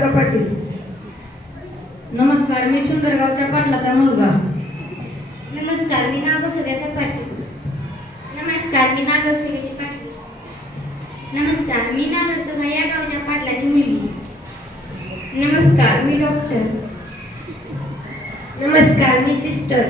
सुंदरगावचा पाटील. नमस्कार, मी सुंदरगावच्या पाटलाचा मुलगा. नमस्कार, मी नागसुर्याचा पाटील. नमस्कार, मी नागसुर्याची पाटील. नमस्कार, मी नागसुर्या या गावच्या पाटलाची मुलगी. नमस्कार, मी डॉक्टर. नमस्कार, मी सिस्टर.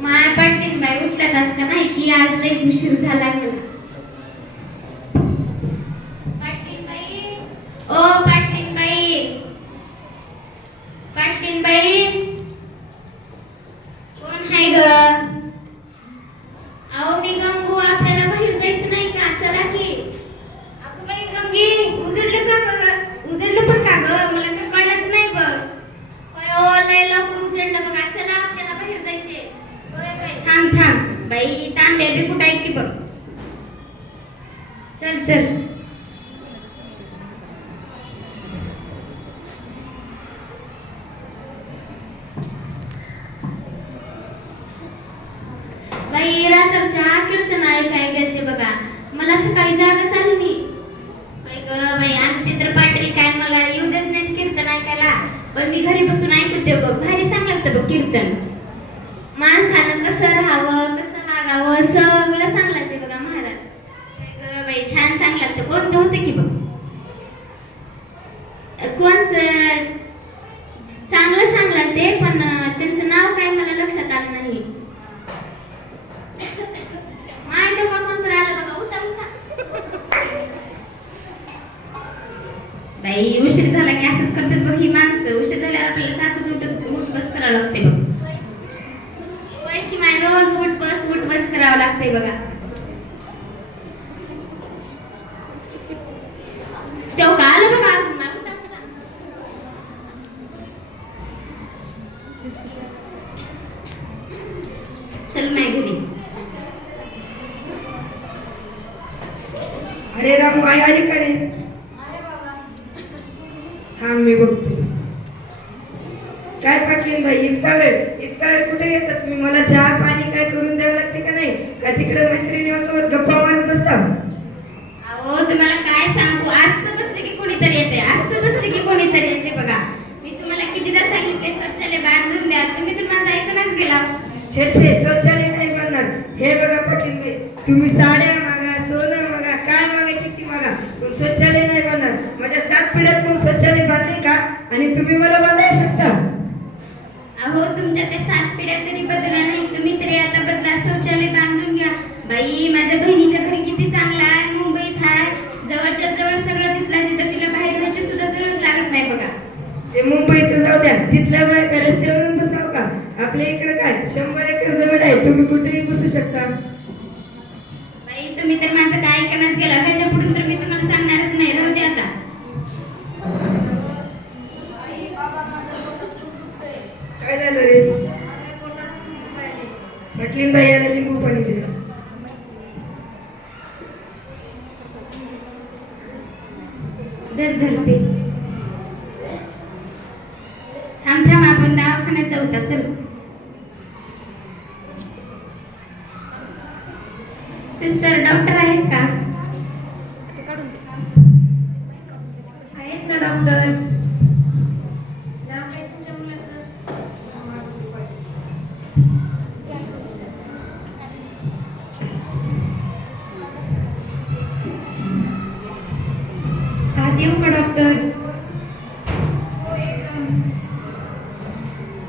माया पाटील बाई उठलाच का नाही की आज लयच उशीर झाला गेला. पाटील बाई, ओ पाटील बाई, पाटील बाई, कोण आहे ग? अहो मी गंगू, आपल्याला बाहेर जायचं नाही का? चला की. अगं बाई गंगी, उजडलं का बघ? उजडलं पण का ग? मला तर कळलंच नाही बघ. होय ओ, लय लवकर उजडलं बघा. चला आपल्याला बाहेर जायचे. होय बाई, थांब थांब बाई, तांब्या बी फुटाय की बघ. चल चल. बाई रात्रच्या कीर्तन ऐकाय गेलते बघा. मला सकाळी जागा चालली नाही. बाई ग बाई, आमचे तर पाटील काय मला येऊ देत नाहीत कीर्तन ऐकायला. पण मी घरी बसून ऐकते बघ. भारी सांगत बघ कीर्तन. माणसानं कसं राहावं, कसं वागावं, सगळं सांगलं ते बघा महाराज. बाई ग बाई, छान सांगलं. तर कोणतं होतं की बघ? कोणचं चांगलं सांगलं ते, पण त्यांचं नाव काय मला लक्षात आलं नाही. माहिती का कोणतं आलं बघा. उठा उठा बाई, उशीर झाला की असंच करतात बघ ही माणसं. उशीर झाल्यावर आपल्याला सारखं उठ बस करावं लागते बघ. होय की माय, रोज उठ बस करावं लागते बघा. तेव्हा का आलं बघा अजून ना. उठा उठा. चल माय घरी. अरे रामू, आई आली का रे? हा मी बघतो. काय पाटील बाई, इतका वेळ कुठे येतात तुम्ही? मला चहा पाणी काय करून द्यावं लागते का नाही? का तिकडे मैत्रिणीसोबत गप्पा मारत बसता? अहो तुम्हाला काय सांगू, असं बसले की कोणीतरी येते, असं बसले की कोणीतरी येते बघा. मी तुम्हाला कितीदा सांगितले शौचालय बांधून द्या, तुम्ही तर माझा ऐकूनच गेला. छे शौचालय नाही बनणार. हे बघा पाटील बाई, तुम्ही साड्या मागा, सोनं मागा, काय मागायची ती मागा, पण शौचालय नाही बनणार. माझ्या 7 पिढ्यात कोण शौचालय बांधले का? आणि तुम्ही मला बांधायला शकता? अहो तुमच्या त्या 7 पिढ्या तरी बदला नाही, तुम्ही तरी आता बदला, शौचालय बांधून घ्या. बाई माझ्या बहिणीच्या घरी किती चांगला आहे, मुंबईत आहे, जवळच्या जवळ सगळं तिथल्या तिथं, तिला बाहेर जायची सुद्धा जरूरत लागत नाही बघा. ते मुंबईचं जाऊ द्या, तिथल्या बायका रस्त्यावरून बसाव का? आपल्या इकडे काय 100 एकर जमीन आहे, तुम्ही कुठेही बसू शकता. बाई तुम्ही तर माझं काय ऐकण्यास गेला, ह्याच्या पुढून तर मी तुम्हाला सांगणारच नाही. राहू दे आता. काय झालं रे? पाटील बाई याला लिंबू पाणी दे. धरते थांब थांब, आपण दवाखान्यात जाऊ का? चल. सिस्टर डॉक्टर आहेत का? आहेत ना डॉक्टर. नाव काय तुमच्या मुलाचं? आत येऊ का डॉक्टर?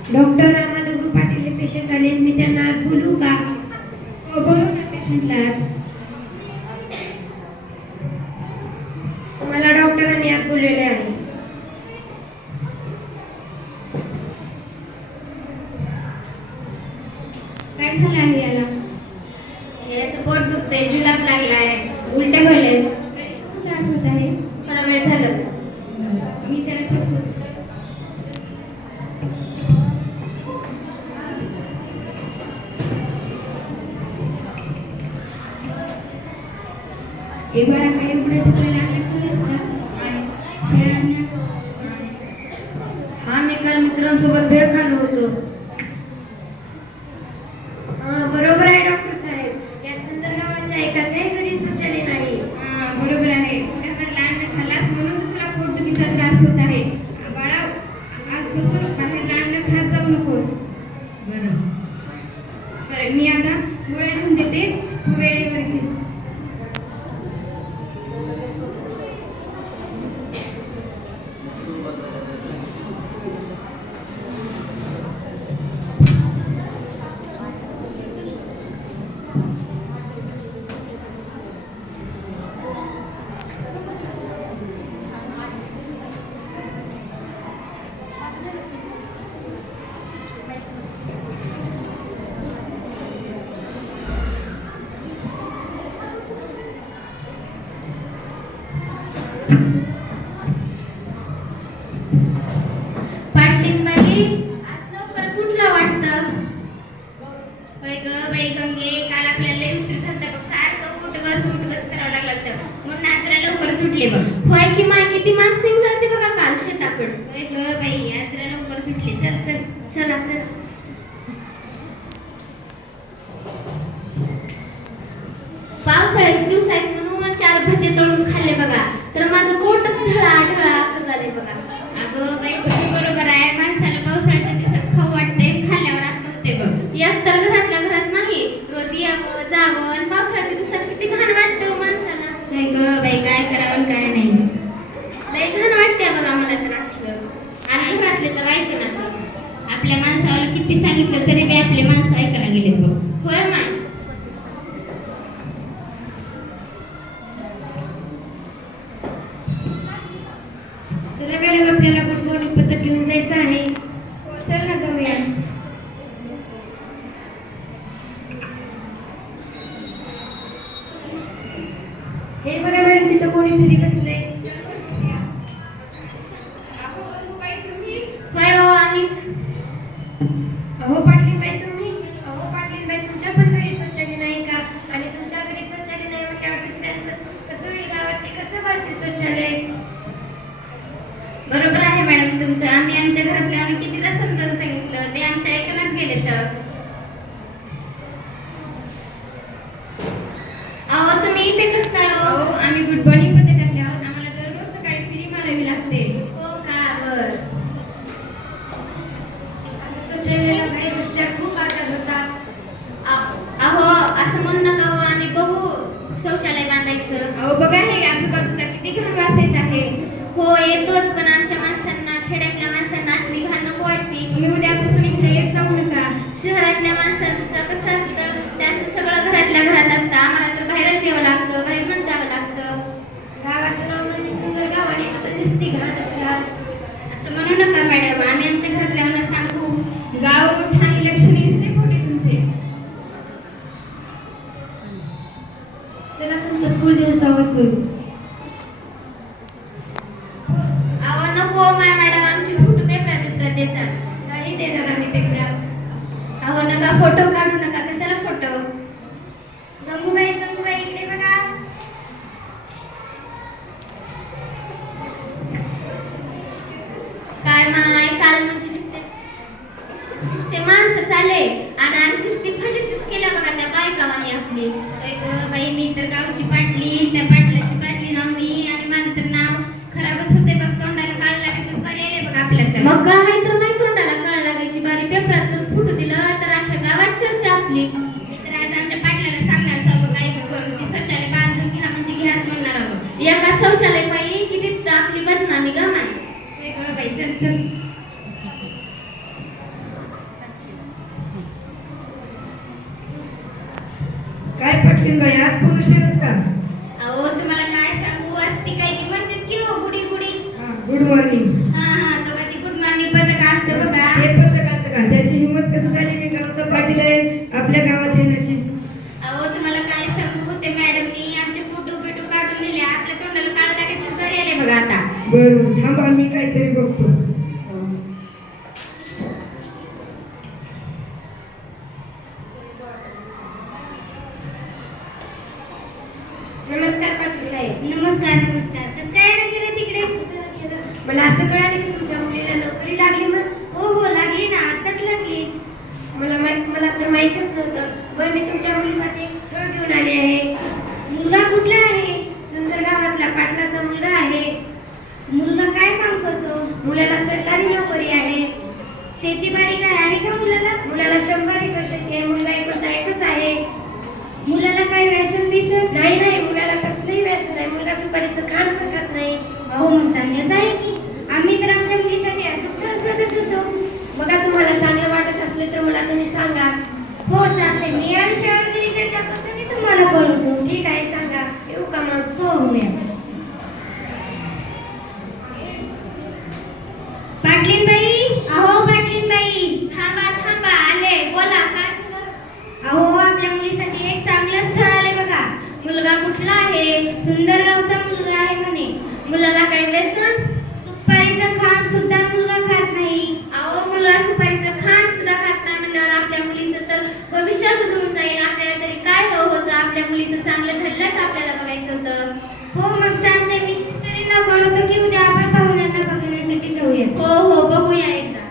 डॉक्टर आम्हाला गुरु पाटील पेशंट आले, मी त्यांना आत बोलू का? हो बोलू ना पेशंटला. तुम्हाला डॉक्टरांनी आत बोललेले आहे. काय झालं आहे याला? याचं पोट दुखतंय, जुलाब लागलाय, उलट्या व्हायला. त्रास होत आहे, थोडा वेळ झालं. मी त्याला चेक करतो. एक बार काही पुढे हा मी काल मित्र मित्रांसोबत भेळ खाल्लो होतो. बरोबर आहे डॉक्टर साहेब. या सुंदर गावाच्या एकाच्याही घरी शौचालय नाही. बरोबर आहे. थोड्याफार अन्न खाल्लास म्हणून तर तुला पोटदुखीचा त्रास होत आहे. बाळा, आजपासून बाहेर अन्न खात जाऊ नकोस. बरं. बरं, मी आता गोळ्या लिहून देते, तू वेळेवर घे. पाटलिंबाई, आज लवकर सुटला वाटतं. होय ग बाई गंगे, काल आपल्याला लय उशीर झालता बघ. सारखं उठ बस करावं लागलं होतं. म्हणून आज जरा लवकर सुटले बघ. होय की माय, किती माणसं येऊन राहते बघा काल शेताकडं. होय ग बाई, आज जरा लवकर सुटले. चल चल चला चल. पावसाळ्याचे दिवस आहेत म्हणून 4 भजे तळून खाल्ले बघा, तर माझं पोटच ढळा झाले बघा. अगं बाई, तुझं बरोबर आहे. माणसाला पावसाळ्याच्या दिवसात खाऊ वाटतंय, खाल्ल्यावर असं होते बघ. एक तर घरातल्या घरात नाही, रोज यावं जावं, आणि पावसाळ्याच्या दिवसात किती घाण वाटतं हो माणसाला. नाही ग बाई, काय करावं काय नाही. लय घाण वाटते बघा मला तर असलं. आणि घरातले तर ऐकत ना. आपल्या माणसाला किती सांगितलं तरी बी आपले माणसं ऐकायला गेलेत बघ. होय माय. चला मॅडम, आपल्याला गुड मॉर्निंग पद्धत घेऊन जायचं आहे. चल ना, जाऊया. हे बघा मॅडम, तिथं कोणीतरी बसलंय. होय हो, आम्हीच. अहो पाटलीबाई, तुम्ही. अहो पाटलीबाई, तुमच्या पण घरी शौचालय नाही का? आणि तुमच्या घरी शौचालय नाही म्हटल्यावर दुसऱ्यांचं कसं होईल? गावातले कसं भरतील शौचालय? बरोबर आहे मॅडम तुमचं. आम्ही आमच्या घरातल्या कितीदा समजावून सांगितलं, ते आमच्या ऐकूनच गेले. तर अहो, तुम्ही इथे कसं काय हो? अहो, आम्ही गुड मॉर्निंग मध्ये टाकले आहोत. आम्हाला दररोज सकाळी फेरी मारावी लागते. हो का? बरं. असं शौचालयाला बाहेर रस्त्यावर खूप आजार होतात. अहो, असं म्हणू नका हो, आणि बघू शौचालय बांधायचं. अहो बघा, हे आजूबाजूचा किती घाण वास येत आहे. हो, येतोच, पण आमच्या माणसांना, खेड्यातल्या माणसांना असली घाण नको वाटते. तुम्ही उद्यापासून इकडे येत जाऊ नका. शहरातल्या माणसांचं कसं असतं, त्यांचं सगळं घरातल्या घरात असतं. आम्हाला तर बाहेरच यावं लागतं, बाहेरच जावं लागतं. गावाचं नाव म्हणजे सुंदर गाव आणि आता दिसते घरातच गाव. असं म्हणू नका मॅडम. आम्ही आमच्या घरातल्यांना सांगू. गाव मोठं आणि लक्षणे दिसते खोटे तुमचे. चला, तुमचं फुल दिवस स्वागत करू. अहो नको माय मॅडम, आमची फोटो पेपरात द्यायचा. नाही देणार आम्ही पेपरात. अहो नका, फोटो काढू नका. कशाला फोटो? गंगूबाई, गंगूबाई, इकडे बघा. काय माय, काल म्हणजे नुसते माणसं चाले, आणि आज नुसती फजितीच केल्या बघा त्या बायकावानी आपली. होय ग बाई, मी तर गावची पाटली, त्या पाटलाची पाटली नाव मी, आणि माझं तर नाव खराबच होते बघ. तोंडाला काळ लागायचं पर्याय बघ आपल्या तर. मग काय तर नाही, तोंडाला काळ लागायची बारी. पेपरात जर फोटो दिलं तर अख्ख्या गावात चर्चा आपली. मी तर आज आमच्या पाटलाला सांगणार सगळं काही करून ती शौचालय बांधून घ्या म्हणजे घ्याच म्हणणार आहोत. एका शौचालय पायी किती आपली बदनामी ग माय. होय ग बाई, चल चल. काय पाटलीबाई, आज पण उशीरच का? अहो तुम्हाला काय सांगू, असती काही ती म्हणतात की हो गुडी गुडी. Good morning. हा तो का ती गुड मॉर्निंग पदक आलतं बघा. हे पत्रक आलं का? त्याची हिंमत कसं झाली मी गावचा पाटील आहे आपल्या गावात येण्याची? अहो तुम्हाला काय सांगू, ते मॅडमनी आमचे फोटो बिटो काढून नेले. आपल्या तोंडाला काळ लागायचीच बरी आले बघा आता. बरं, थांबा, मी काहीतरी बघतो. नमस्कार पाटील साहेब. नमस्कार नमस्कार. कसं काय गेलं तिकडे? मला असं कळालं की तुमच्या मुलीला नोकरी लागली. मग हो हो माहीतच नव्हतं. पण मी तुमच्या मुलीसाठी एक स्थळ घेऊन आले आहे. मुलगा कुठला आहे? सुंदर गावातला पाटलाचा मुलगा आहे. मुलगा काय काम करतो? मुलाला सरकारी नोकरी आहे. शेतीबाडी काय आहे का मुलाला? मुलाला 100 एकर शेती आहे. मुलगा एकुलता एकच आहे. मुलाला काय व्यसन बिसन? नाही, मुलाला कसलंही व्यसन नाही. मुलगा सुपारीचं खाण पण खात नाही. अहो मग चांगलंच आहे की. आम्ही तर आमच्या मुलीसाठी असंच स्थळ शोधत होतो. बघा तुम्हाला चांगलं वाटत असले तर मला तुम्ही सांगा. हो चालतंय. मी या विषयावर घरी चर्चा करतो आणि तुम्हाला कळवतो. ठीक आहे, सांगा. येऊ का मग? हो या. पाटलीनबाई, अहो पाटलीनबाई. थांबा आले. बोला काय झालं? अहो आपल्या मुलीसाठी एक चांगलं स्थळ आले बघा. मुलगा कुठला आहे? सुंदर गावचा मुलगा आहे म्हणे. मुलाला काही व्यसन? सुपारीचं खाण सुद्धा मुलगा खात नाही. अहो मुलगा सुपारीचं खाण सुद्धा खात नाही म्हणल्यावर आपल्या मुलीचं तर भविष्य सुधरून जाईल. आपल्याला तरी काय हवं होतं? आपल्या मुलीचं चांगलं झालंच आपल्याला बघायचं होतं. हो मग चालतंय. मी सिस्टरींना कळवतो की उद्या आपण पाहुण्यांना बघण्यासाठी जाऊया. हो बघूया एकदा.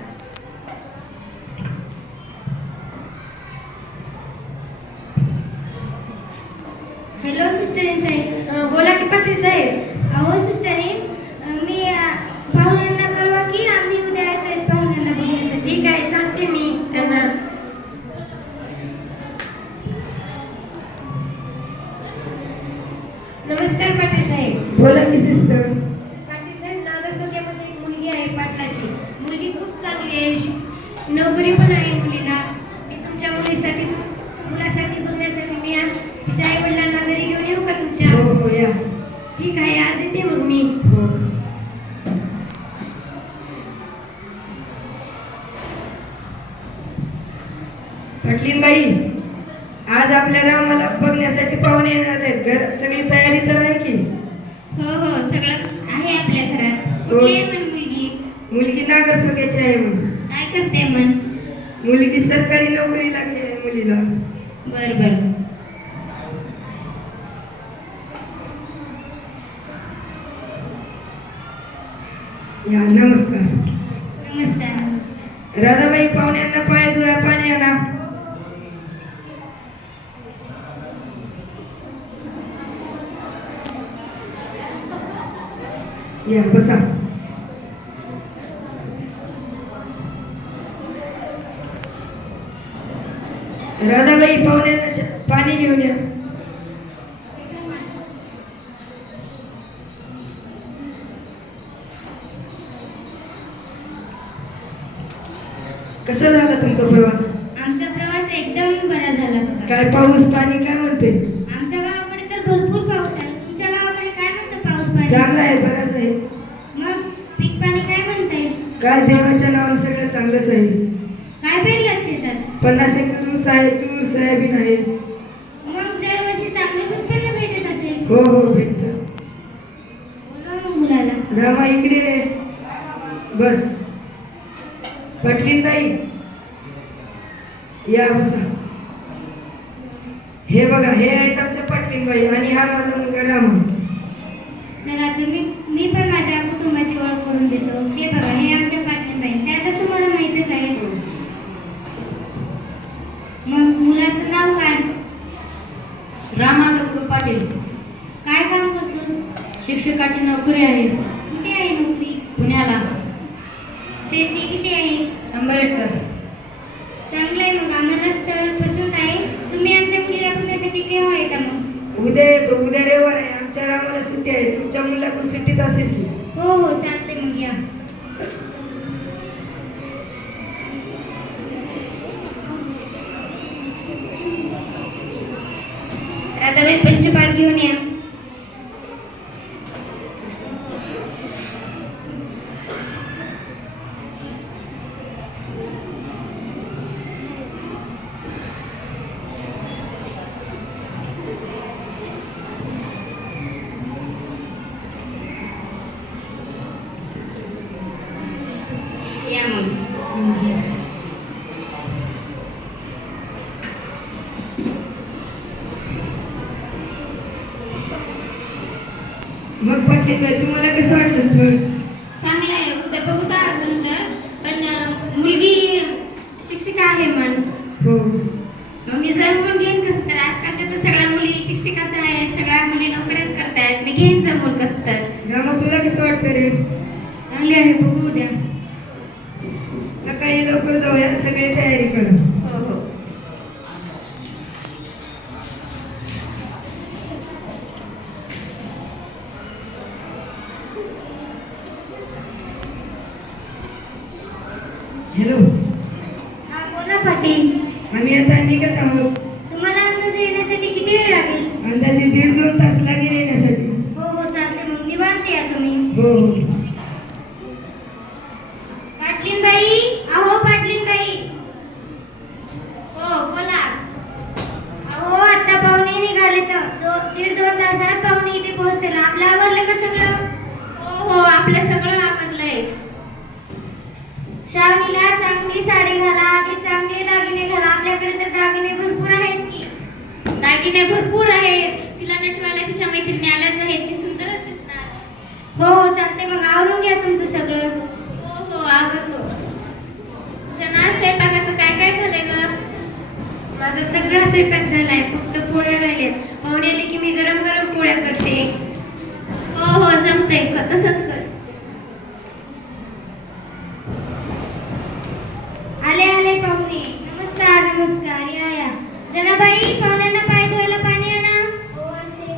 हॅलो सिस्टरीन साहेब. बोला की पाटील साहेब. अहो सिस्टरीन, मी पाहुण्यांना कळवा की आम्ही उद्या येतोय पाहुण्यांना बघण्यासाठी. ठीक आहे, सांगते मी त्यांना. नमस्कार पाटील साहेब. बोला की सिस्टर. पाटील साहेब, नागसोग्यामध्ये एक मुलगी आहे पाटलाची. मुलगी खूप चांगली आहे. नोकरी पण आहे मुलीला. मी तुमच्या मुलासाठी बघण्यासाठी मी आज तिच्या आई वडिलांना घरी घेऊन येऊ का तुमच्या? हो या. ठीक आहे, आज येते मग मी. हो. पाटलीनबाई, आज आपल्या रामाला बघण्यासाठी पाहुणे येणार आहेत. सगळी तयारी तर आहे की? हो सगळं आहे आपल्या घरात. कुठली आहे पण मुलगी? मुलगी नागरसोग्याची आहे म्हणून. काय करते मन? मुलगी सरकारी नोकरी लागली आहे मुलीला. बर. या नमस्कार. नमस्कार. राधाबाई, पाहुण्यांना पाय धुया, पाणी आणा. या बसा. राधाबाई, पाहुण्यांना पाणी घेऊन या. कसा झाला तुमचा प्रवास? आमचा प्रवास एकदम बरा झाला बघा. काय पाऊस पाणी काय म्हणते? आमच्या गावाकडे तर भरपूर पाऊस आहे. तुमच्या गावाकडे काय म्हणतं पाऊस पाणी? चांगला आहे, बराच आहे. मग पीक पाणी काय म्हणताय? काय देवाच्या नावानं सगळं चांगलंच आहे. काय पेरलं शेतात? 50 एकर ऊस आहे, तूर सोयाबीन आहे. मग दरवर्षी चांगलं उत्पन्न भेटत असेल. हो भेटतं. बोलवा मग मुलाला. रामा इकडे ये. बस. पाटलीनबाई, या बसा. हे बघा, हे आहेत आमच्या पाटलीनबाई आणि हा माझा मुलगा रामा. चला मी पण माझ्या कुटुंबाची ओळख करून देतो. हे बघा, हे आमच्या पाटलीनबाई. त्या तर तुम्हाला माहितच आहे. मग मुलाचं नाव काय? रामा दगडू पाटील. काय काम करतोस? शिक्षकाची नोकरी आहे कुठे आहे नोकरी? पुण्याला. शेती किती आहे? 100 एकर. चांगलं आहे. मग आम्हाला स्थळ पसंत आहे. तुम्ही आमच्या मुलीला बघण्यासाठी केव्हा येता मग? उद्या येतो. उद्या रविवार आहे. आमच्या रामाला सुट्टी आहे. तुमच्या मुलीला पण सुट्टीच असेल की? हो चालते. मग या. राधाबाई, पंचपाळ घेऊन या. या मग. मग पाटलीनबाई, तुम्हाला कसं वाटलं स्थळ? चांगलं आहे. उद्या बघू तर अजून तर. पण मुलगी शिक्षिका आहे म्हण. हो. मग मी जमवून घेईन कसं तर. आजकालच्या तर सगळ्या मुली शिक्षिकाच आहेत, सगळ्या मुली नोकऱ्याच करतायत. मी घेईन जमवून कसं तर. मग तुला कसं वाटतं रे? चांगली आहे, बघू उद्या. सकाळी लवकर जाऊया, सगळी तयारी करू. हो हो. हॅलो, हा बोला पाटील. आम्ही आता निघत आहोत. तुम्हाला अंदाज येण्यासाठी किती वेळ लागेल? अंदाजे 1.5-2 तास लागेल येण्यासाठी. हो हो चालते, मग निवांत या तुम्ही. हो हो. पाटलीनबाई, अहो पाटलीनबाई. हो बोला. अहो आता पाहुणे निघाले तर 1.5-2 तासात पाहुणे इथे पोहोचतील. आपलं आवरलं का सगळं? हो हो, आपलं सगळं आवडलंय. श्रावणीला चांगली साडी घाला आणि चांगले दागिने घाला. आपल्याकडे तर दागिने भरपूर आहेत की. दागिने भरपूर आहेत. तिला नटवायला तिच्या मैत्रिणी आल्याच आहेत. ती सुंदरच दिसणार. हो हो चालते, मग आवरून घ्या तुमचं सगळं. हो हो, आवडतो. जना स्वयंपाकाचं काय काय झालंय ग? माझा सगळा स्वयंपाक झालाय, फक्त पोळ्या राहिल्यात. पाहुणे आले की मी गरम गरम पोळ्या करते. हो हो, जमतंय, तसंच कर. आले आले पाहुणे. नमस्कार नमस्कार, या या. जनाबाई, पाहुण्यांना पाय धुवायला पाणी आणा. हो आणते.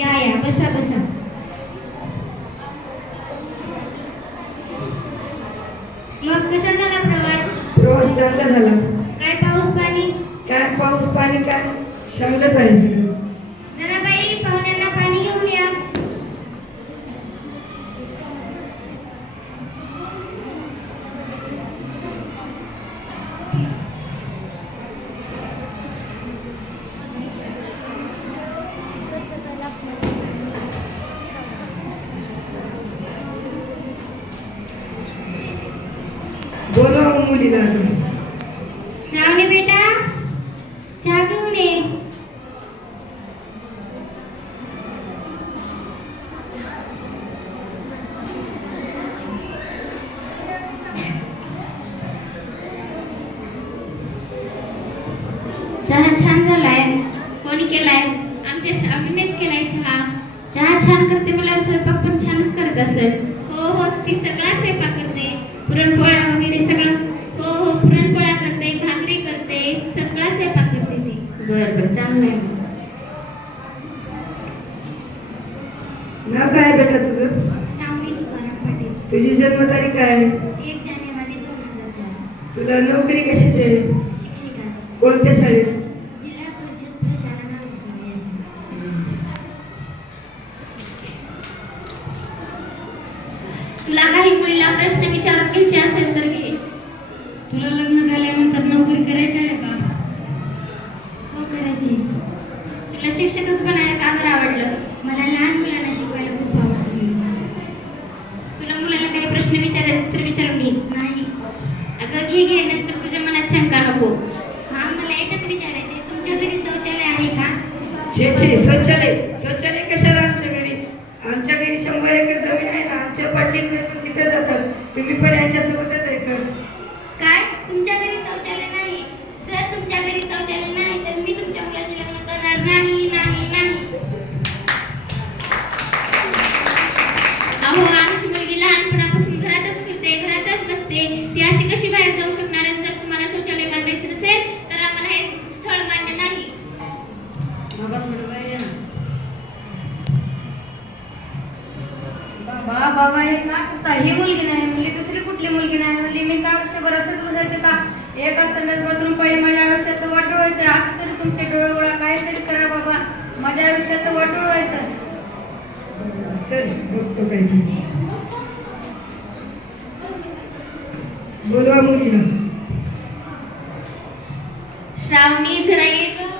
या या, बसा बसा. मग कसा झाला प्रवास? प्रवास चांगला झाला. काय पाऊस पाणी? काय पाऊस पाणी काय चांगलंच आहे सगळं. जनाबाई, पाहुण्यांना पाणी घेऊन या. बोलवा मुलीला. श्रावणी बेटा, चहा घेऊन ये. चहा छान झालाय. कोणी केलाय? आमच्या श्रावणीनेच केलाय चहा. चहा छान करते, मला स्वयंपाक पण छानच करत असेल. हो हो, ती सगळा स्वयंपाक करते. पुरणपोळ्या वगैरे सगळं. हो हो, पुरणपोळ्या करते, भाकरी करते, सगळा स्वयंपाक करते ती. बरं बरं, चांगलं आहे. नाव काय आहे बेटा तुझं? श्रावणी तुकाराम पाटील. तुझी जन्मतारीख काय आहे? 1 जानेवारी 2004. तुला नोकरी कशाची आहे? शिक्षिका, कोणत्या शाळेत? जिल्हा परिषद प्रशाला नागरिक. तुला काही मुलीला प्रश्न विचारून घ्यायचे असेल तर घे. तुला लग्न झाल्यानंतर नोकरी करायची आहे का? हो करायची. तुला शिक्षकच बनायला का बरं आवडलं? मला लहान मुलांना शिकवायला खूप आवडते. तुला मुलाला काही प्रश्न विचारायचे तर विचारून घे. नाही. अगं घे, नंतर तुझ्या मनात शंका नको. हा, मला एकच विचारायचे, तुमच्या घरी शौचालय आहे का? छे शौचालय कशाला आमच्या घरी? आमच्या घरी 100 एकर जमीन आहे ना. आमच्या पाटील तिथे जातात. तुम्ही पण यांच्यासोबतच जायचं. काय? तुमच्या घरी शौचालय नाही? जर तुमच्या घरी शौचालय नाही तर मी तुमच्या मुलाशी लग्न करणार नाही नाही नाही. अहो, आमची मुलगी लहानपणापासून घरातच फिरते, घरातच बसते. ती अशी कशी बाहेर जाऊ शकणार? आणि जर तुम्हाला शौचालय बांधायचं नसेल तर आम्हाला हे स्थळ मान्य नाही. बाबा थोडं बाहेर या ना. बाबा हे का करता? ही मुलगी नाही म्हणली, दुसरी कुठली मुलगी नाही म्हणली. मी का वर्षभर असंच बसायचं का? एका संडास बाथरूम पाहिजे. माझ्या आयुष्याचं वाटोळ व्हायचं. आता तरी तुमचे डोळे उघडा, काहीतरी करा बाबा. माझ्या आयुष्याचं वाटोळ व्हायचं. चल बघतो काहीतरी. बोलवा मुलीला. श्रावणी, जरा ये गं.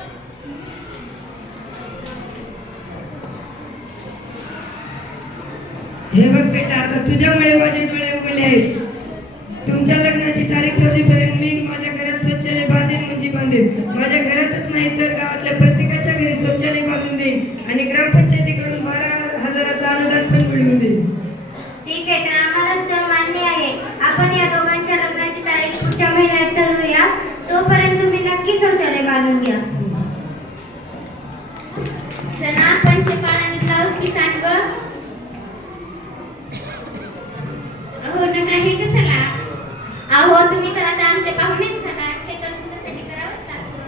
हे बघ बेटा, आता तुझ्यामुळे माझे डोळे उघडले आहेत. तुमच्या लग्नाची तारीख ठरवीपर्यंत मी माझ्या घरात शौचालय बांधेन म्हणजे बांधेन. माझ्या घरातच नाही तर गावातल्या प्रत्येकाच्या घरी शौचालय बांधून देईन आणि ग्रामपंचायतीकडून 12,000चा ग? अहो नका हे कशाला? अहो तुम्ही तर आता आमचे पाहुणेच झाला, हे तर तुमच्यासाठी करावंच लागतं.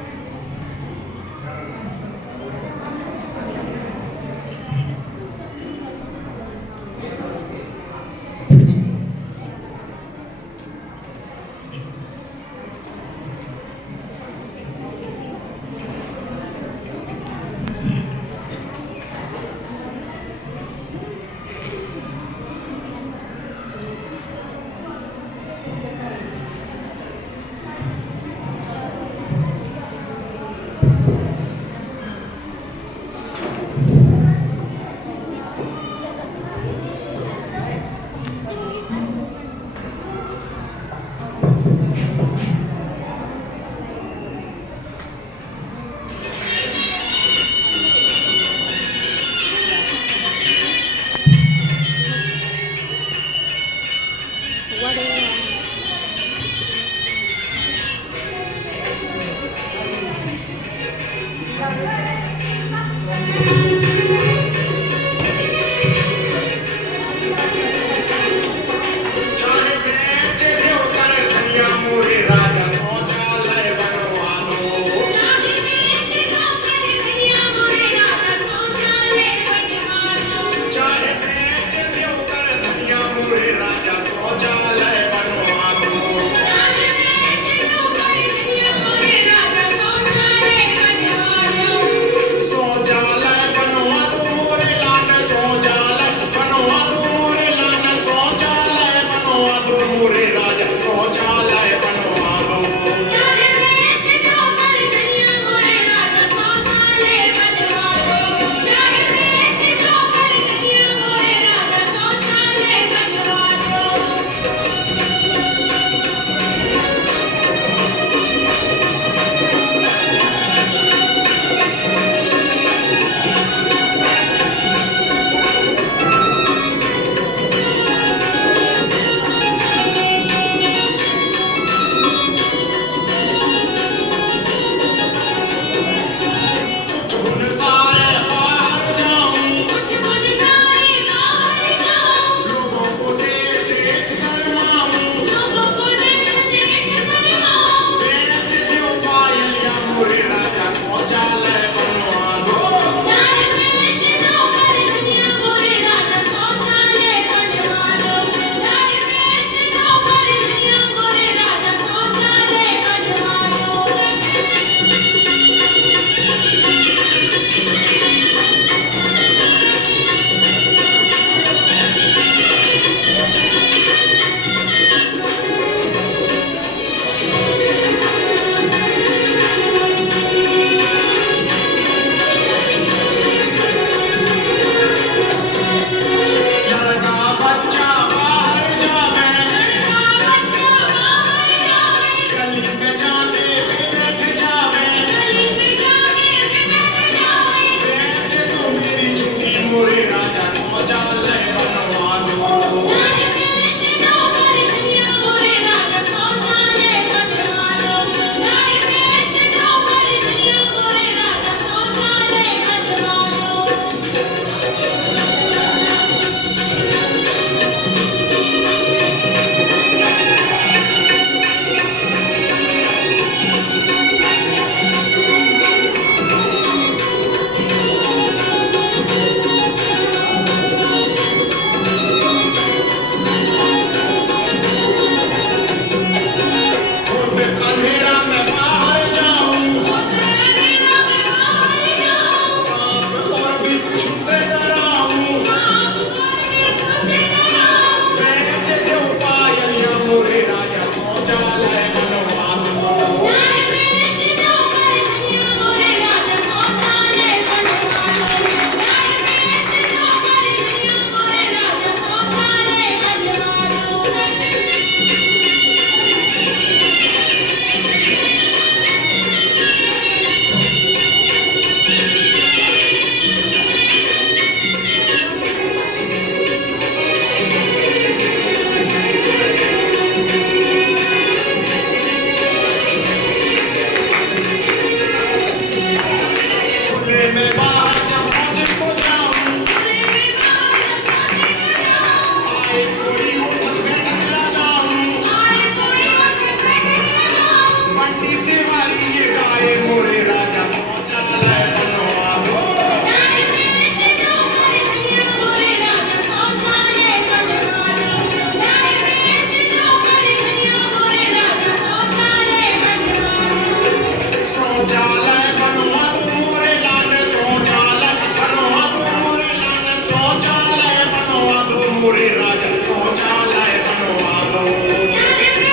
मोरे राजा शौचालय बनवा दो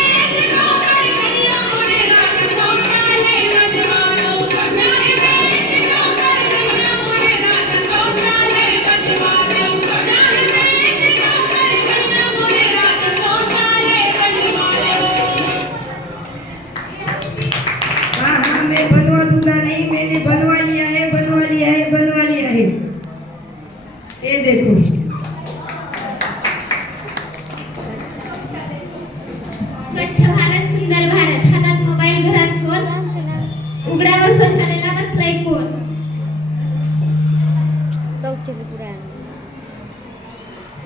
हाँ हाँ मैं बनवा दूंगा नहीं, मैंने बनवा लिया है, बनवा लिया है, बनवा लिया है। ये देखो स्वच्छ भारत सुंदर भारत, हातात मोबाईल घरात फोन, उघड्यावर शौचालयाला बसलाय कोण. शौचालय पुढे